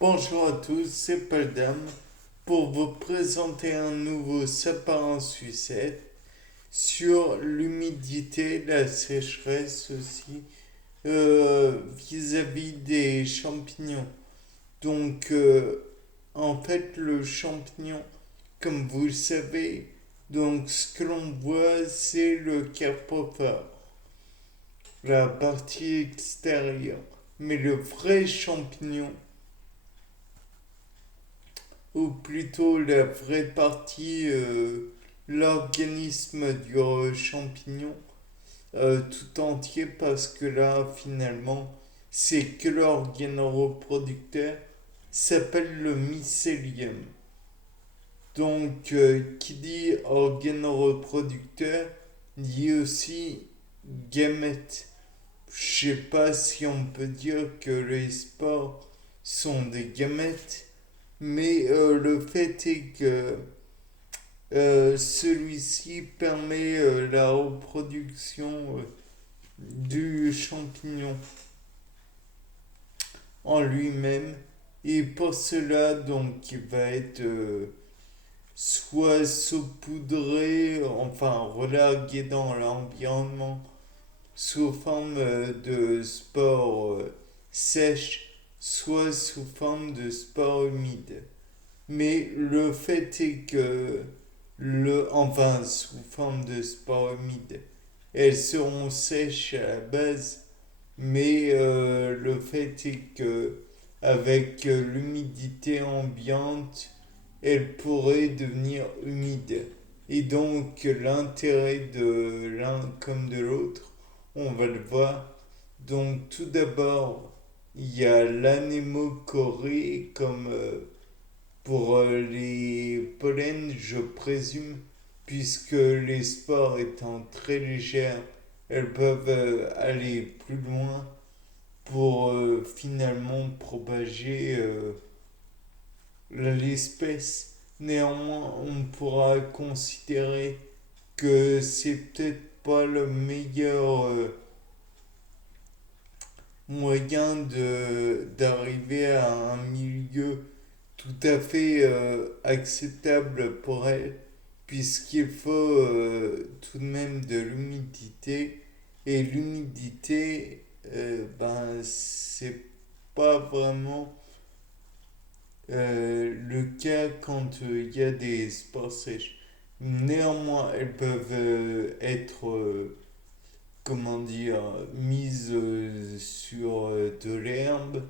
Bonjour à tous, c'est Paul Dame pour vous présenter un nouveau sapin en sucette sur l'humidité, la sécheresse aussi vis-à-vis des champignons. Donc en fait le champignon, comme vous le savez, donc ce que l'on voit c'est le carpophore, la partie extérieure. Mais le vrai champignon, ou plutôt la vraie partie, l'organisme du champignon tout entier, parce que là, finalement, c'est que l'organe reproducteur, s'appelle le mycélium. Donc, qui dit organe reproducteur, dit aussi gamètes. Je sais pas si on peut dire que les spores sont des gamètes, mais le fait est que celui-ci permet la reproduction du champignon en lui-même. Et pour cela, donc, il va être soit saupoudré, enfin relargué dans l'environnement sous forme de spores sèches, soit sous forme de spores humides. Mais le fait est que enfin sous forme de spores humides, elles seront sèches à la base, mais le fait est que avec l'humidité ambiante, elles pourraient devenir humides. Et donc l'intérêt de l'un comme de l'autre, on va le voir. Donc tout d'abord, il y a l'anémocorée comme pour les pollens, je présume, puisque les spores étant très légères, elles peuvent aller plus loin pour finalement propager l'espèce. Néanmoins, on pourra considérer que c'est peut-être pas le meilleur moyen d'arriver à un milieu tout à fait acceptable pour elle, puisqu'il faut tout de même de l'humidité, et l'humidité, ben, c'est pas vraiment le cas quand il y a des spores sèches. Néanmoins, elles peuvent être, comment dire, mises sur de l'herbe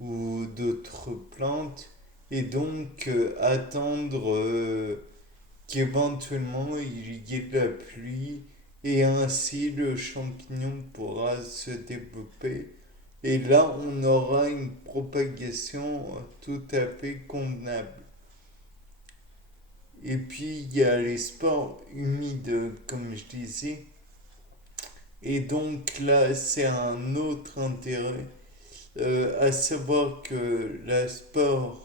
ou d'autres plantes, et donc attendre qu'éventuellement il y ait de la pluie, et ainsi le champignon pourra se développer, et là on aura une propagation tout à fait convenable. Et puis il y a les spores humides, comme je disais, et donc là c'est un autre intérêt, à savoir que la spore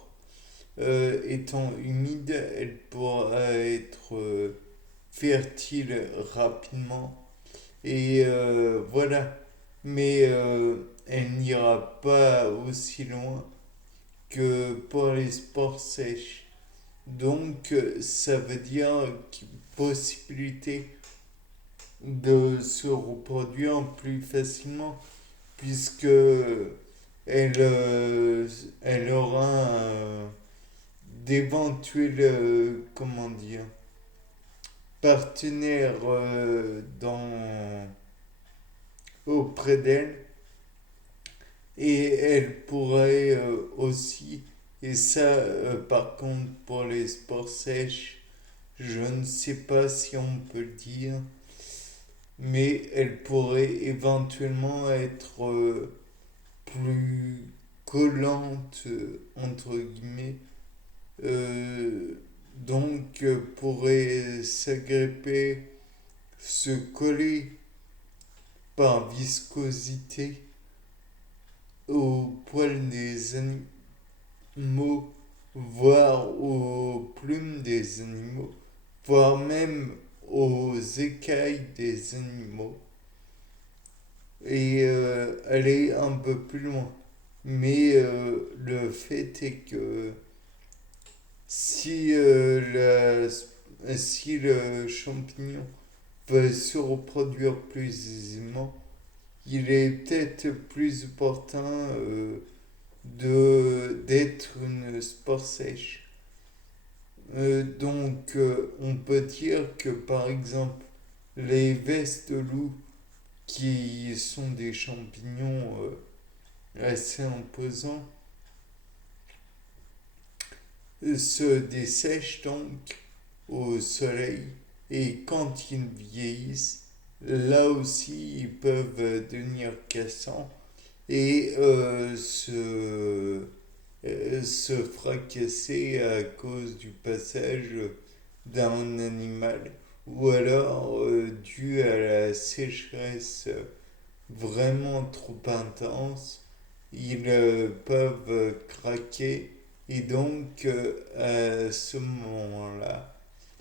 étant humide, elle pourra être fertile rapidement. Et voilà. Mais elle n'ira pas aussi loin que pour les spores sèches. Donc ça veut dire possibilité de se reproduire plus facilement, puisque elle, elle aura d'éventuels, comment dire, partenaires auprès d'elle, et elle pourrait aussi, et ça par contre pour les sports sèches, je ne sais pas si on peut le dire, mais elle pourrait éventuellement être plus collante, entre guillemets, euh, donc pourrait s'agripper, se coller par viscosité aux poils des animaux, voire aux plumes des animaux, voire même aux écailles des animaux, et aller un peu plus loin. Mais le fait est que si, si le champignon veut se reproduire plus aisément, il est peut-être plus opportun d'être une spore sèche. On peut dire que par exemple, les vestes de loup, qui sont des champignons assez imposants, se dessèchent donc au soleil et quand ils vieillissent, là aussi ils peuvent devenir cassants et se fracasser à cause du passage d'un animal ou alors dû à la sécheresse vraiment trop intense, ils peuvent craquer et donc à ce moment-là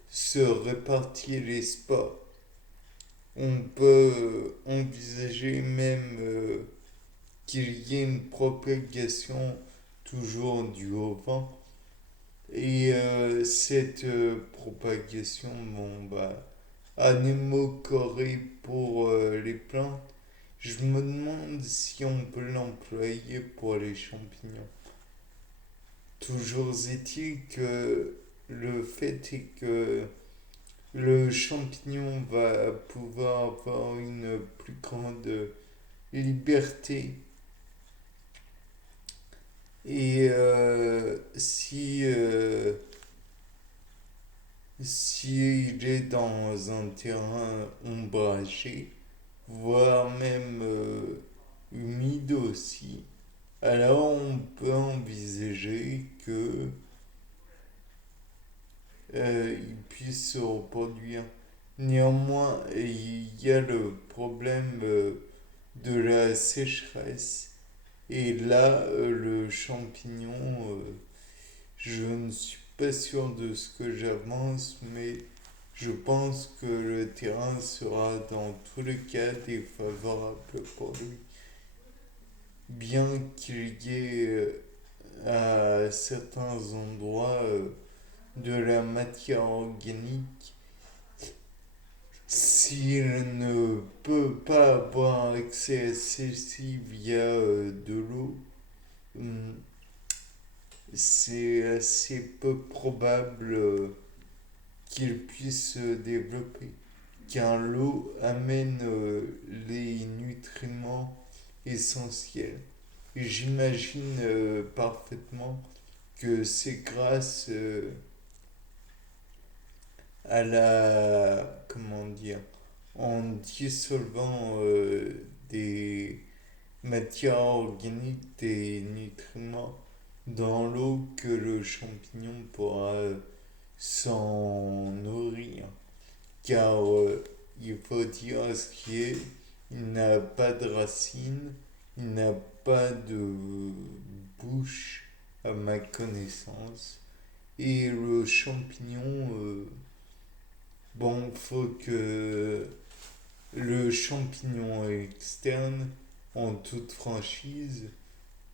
se répartir les spores. On peut envisager même qu'il y ait une propagation toujours due au vent. Et cette propagation, bon, bah, anémocorée pour les plantes, je me demande si on peut l'employer pour les champignons. Toujours est-il que le fait est que le champignon va pouvoir avoir une plus grande liberté. Et si il est dans un terrain ombragé, voire même humide aussi, alors on peut envisager que il puisse se reproduire. Néanmoins, il y a le problème de la sécheresse. Et là, le champignon, je ne suis pas sûr de ce que j'avance, mais je pense que le terrain sera dans tous les cas défavorable pour lui. Bien qu'il y ait à certains endroits de la matière organique, s'il ne peut pas avoir accès à celle-ci via de l'eau, hum, c'est assez peu probable qu'il puisse se développer, car l'eau amène les nutriments essentiels. Et j'imagine parfaitement que c'est grâce à la, comment dire, en dissolvant des matières organiques, des nutriments dans l'eau que le champignon pourra s'en nourrir. Car il faut dire ce qui est, il n'a pas de racines, il n'a pas de bouche à ma connaissance. Et le champignon, bon, faut que le champignon externe, en toute franchise,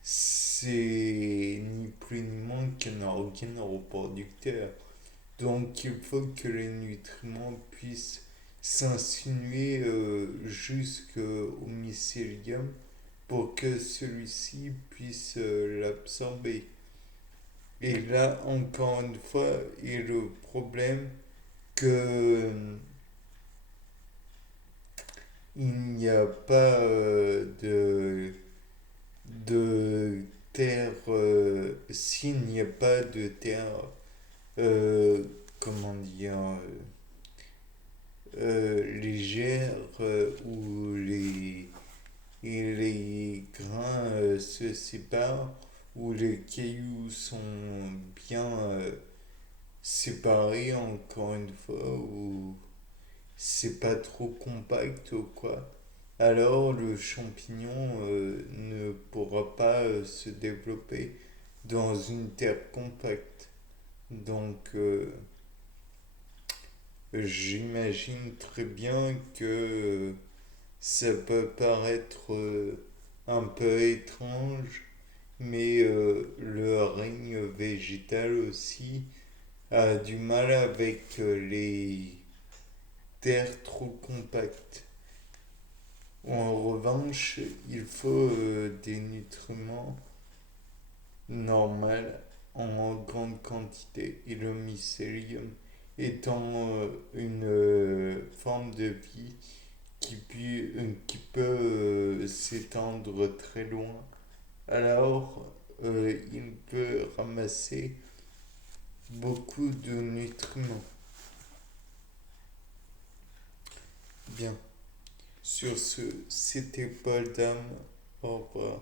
c'est ni plus ni moins qu'un organe reproducteur. Donc il faut que les nutriments puissent s'insinuer jusqu'au mycélium pour que celui-ci puisse l'absorber. Et là, encore une fois, est le problème que il n'y a pas de terre, s'il n'y a pas de terre, comment dire, légère où les grains se séparent, où les cailloux sont bien séparés, encore une fois, où c'est pas trop compact ou quoi, alors le champignon ne pourra pas se développer dans une terre compacte. Donc j'imagine très bien que ça peut paraître un peu étrange mais le règne végétal aussi a du mal avec les terres trop compactes. En revanche, il faut des nutriments normaux en grande quantité et le mycélium étant une forme de vie qui peut s'étendre très loin. Alors, il peut ramasser beaucoup de nutriments. Bien. Sur ce, c'était Paul Dame. Au revoir.